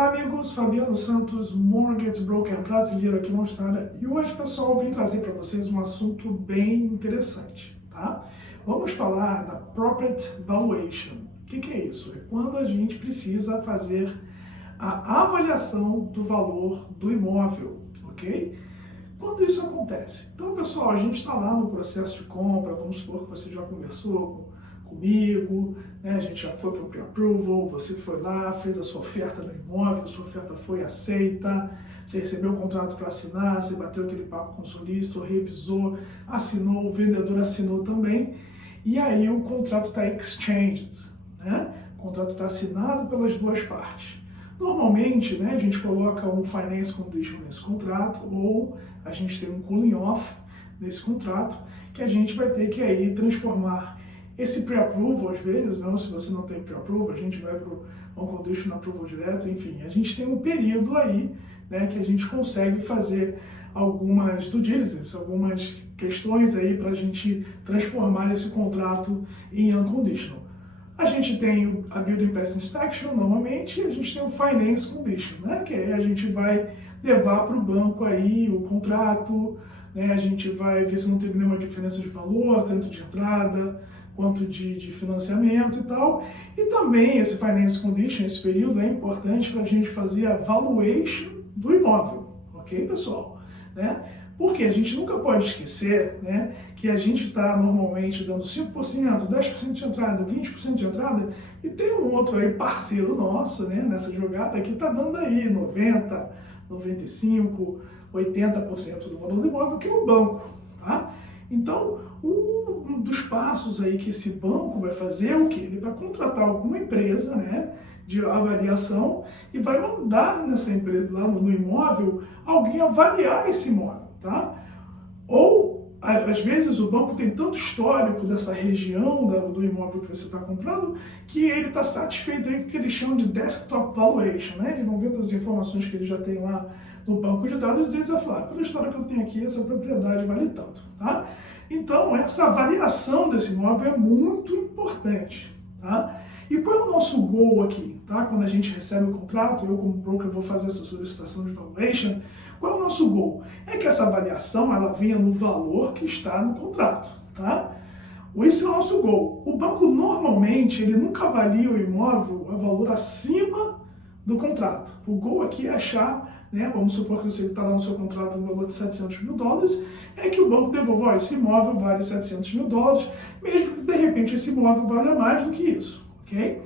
Olá amigos, Fabiano Santos, Mortgage Broker brasileiro aqui na Austrália. E hoje, pessoal, eu vim trazer para vocês um assunto bem interessante, tá? Vamos falar da Property Valuation. O que é isso? É quando a gente precisa fazer a avaliação do valor do imóvel, ok? Quando isso acontece? Então, pessoal, a gente está lá no processo de compra, vamos supor que você já conversou comigo, né? A gente já foi para o pre-approval, você foi lá, fez a sua oferta no imóvel, a sua oferta foi aceita, você recebeu o contrato para assinar, você bateu aquele papo com o solicitor, revisou, assinou, o vendedor assinou também, e aí o contrato está exchanged, né? O contrato está assinado pelas duas partes. Normalmente, né, a gente coloca um finance condition nesse contrato, ou a gente tem um cooling off nesse contrato, que a gente vai ter que aí transformar esse pre-approval, às vezes, não, se você não tem pre-approval, a gente vai para o unconditional approval direto, enfim, a gente tem um período aí, né, que a gente consegue fazer algumas due diligence, algumas questões aí para a gente transformar esse contrato em unconditional. A gente tem a Building Pass Inspection, normalmente, e a gente tem o Finance Condition, né, que aí a gente vai levar para o banco aí o contrato, né, a gente vai ver se não teve nenhuma diferença de valor, tanto de entrada, quanto de financiamento e tal. E também esse Finance Condition, esse período é importante para a gente fazer a valuation do imóvel, ok, pessoal? Né? Porque a gente nunca pode esquecer, né, que a gente está normalmente dando 5%, 10% de entrada, 20% de entrada, e tem um outro aí parceiro nosso, né, nessa jogada que está dando aí 90%, 95%, 80% do valor do imóvel, que é o banco, tá? Então, um dos passos aí que esse banco vai fazer é o quê? Ele vai contratar alguma empresa, né, de avaliação e vai mandar nessa empresa, lá no imóvel, alguém avaliar esse imóvel, tá? Ou, às vezes, o banco tem tanto histórico dessa região do imóvel que você está comprando que ele está satisfeito aí com o que eles chamam de desktop valuation, né? Eles vão ver as informações que ele já tem lá no banco de dados e eles vão falar, pela história que eu tenho aqui, essa propriedade vale tanto, tá? Então, essa avaliação desse imóvel é muito importante, tá? E qual é o nosso goal aqui, tá? Quando a gente recebe o contrato, eu como broker vou fazer essa solicitação de valuation, qual é o nosso goal? É que essa avaliação, ela venha no valor que está no contrato, tá? Esse é o nosso goal. O banco, normalmente, ele nunca avalia o imóvel a valor acima do contrato. O goal aqui é achar, né, vamos supor que você está lá no seu contrato no valor de $700 mil, é que o banco devolva, esse imóvel vale $700 mil, mesmo que de repente esse imóvel valha mais do que isso, ok?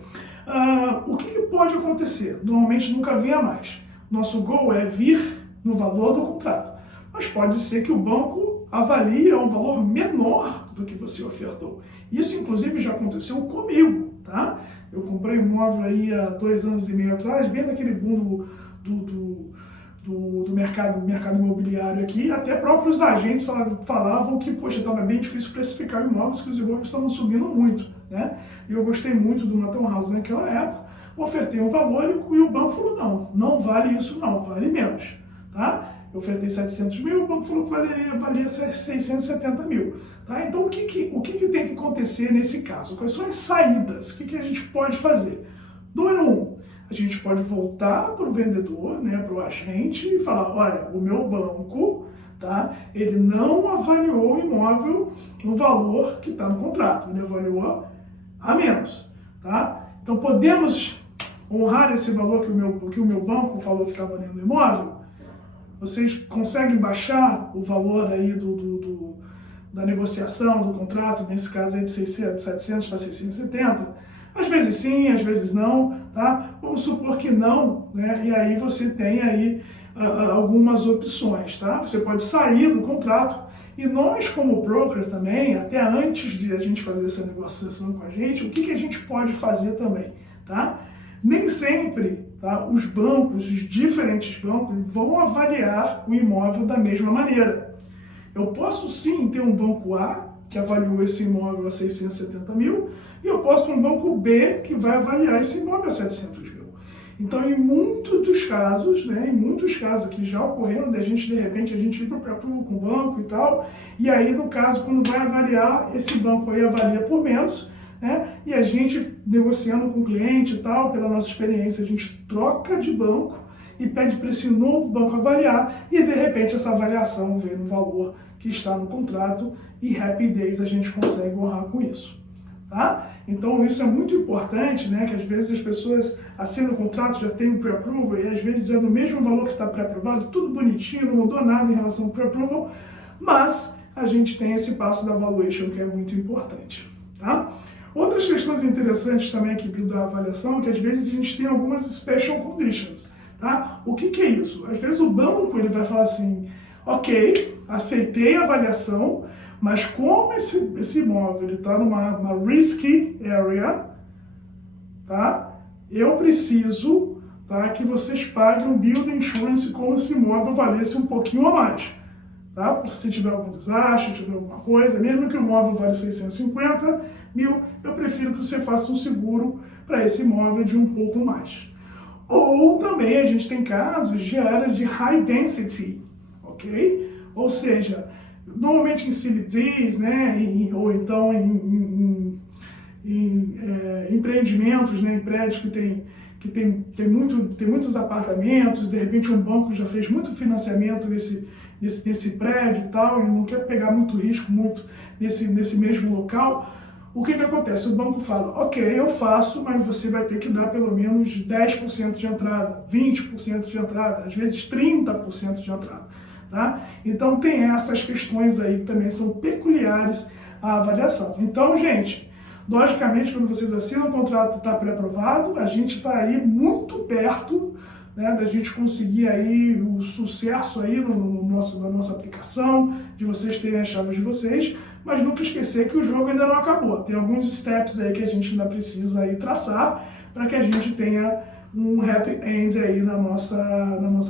O que pode acontecer? Normalmente nunca vem a mais. Nosso goal é vir no valor do contrato, mas pode ser que o banco avalie a um valor menor do que você ofertou. Isso, inclusive, já aconteceu comigo, tá? Eu comprei um imóvel aí há 2 anos e meio atrás, bem naquele boom do mercado imobiliário aqui, até próprios agentes falavam que, poxa, estava bem difícil precificar imóveis, que os imóveis estavam subindo muito, né? E eu gostei muito do Nathan House naquela época, ofertei um valor e o banco falou, não vale isso não, vale menos, tá? Eu ofertei 700 mil, o banco falou que valia 670 mil, tá? Então, o que tem que acontecer nesse caso? Quais são as saídas? O que a gente pode fazer? Número 1, a gente pode voltar para o vendedor, né, para o agente e falar, olha, o meu banco, tá, ele não avaliou o imóvel no valor que está no contrato, ele avaliou a menos, tá? Então podemos honrar esse valor que o meu banco falou que está valendo o imóvel? Vocês conseguem baixar o valor aí da negociação, do contrato, nesse caso aí de 700 para 670? Às vezes sim, às vezes não, tá? Vamos supor que não, né? E aí você tem aí algumas opções, tá? Você pode sair do contrato e nós, como broker também, até antes de a gente fazer essa negociação com a gente, o que a gente pode fazer também, tá? Nem sempre, tá, os bancos, os diferentes bancos, vão avaliar o imóvel da mesma maneira. Eu posso sim ter um banco A, que avaliou esse imóvel a 670 mil, e eu posso ter um banco B, que vai avaliar esse imóvel a 700 mil. Então, em muitos dos casos, né, em muitos casos que já ocorreram, de repente, a gente ir para o pré-approval com o banco e tal, e aí, no caso, quando vai avaliar, esse banco aí avalia por menos, né, e a gente negociando com o cliente e tal, pela nossa experiência, a gente troca de banco e pede para esse novo banco avaliar e, de repente, essa avaliação vem no valor que está no contrato e happy days a gente consegue honrar com isso. Tá? Então isso é muito importante, né? Que às vezes as pessoas assinam o contrato, já tem o pre-approval e às vezes é do mesmo valor que está pré-aprovado, tudo bonitinho, não mudou nada em relação ao pre-approval, mas a gente tem esse passo da valuation que é muito importante. Tá? Outras questões interessantes também aqui da avaliação é que às vezes a gente tem algumas special conditions. Tá? O que é isso? Às vezes o banco ele vai falar assim, ok, aceitei a avaliação, mas como esse imóvel está numa risky area, tá? Eu preciso, tá, que vocês paguem um building insurance como se o imóvel valesse um pouquinho a mais. Tá? Se tiver algum desastre, tiver alguma coisa, mesmo que o imóvel vale 650 mil, eu prefiro que você faça um seguro para esse imóvel de um pouco mais. Ou também a gente tem casos de áreas de high density, ok? Ou seja, normalmente em CBDs, né, ou então em empreendimentos, né, em prédios que tem muitos apartamentos, de repente um banco já fez muito financiamento nesse prédio e tal, e não quer pegar muito risco nesse mesmo local. O que acontece? O banco fala, ok, eu faço, mas você vai ter que dar pelo menos 10% de entrada, 20% de entrada, às vezes 30% de entrada. Tá? Então tem essas questões aí que também são peculiares à avaliação. Então, gente, logicamente, quando vocês assinam o contrato e está pré-aprovado, a gente está aí muito perto, né, da gente conseguir aí o sucesso aí na nossa aplicação, de vocês terem as chaves de vocês, mas nunca esquecer que o jogo ainda não acabou. Tem alguns steps aí que a gente ainda precisa aí traçar para que a gente tenha um happy end aí na nossa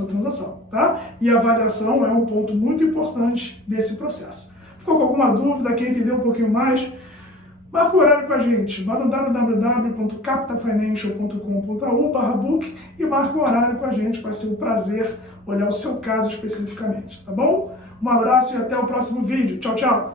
transação, tá? E a avaliação é um ponto muito importante desse processo. Ficou com alguma dúvida? Quer entender um pouquinho mais? Marca o horário com a gente. Vá no www.capitafinancial.com.au/book e marca o horário com a gente. Vai ser um prazer olhar o seu caso especificamente, tá bom? Um abraço e até o próximo vídeo. Tchau, tchau!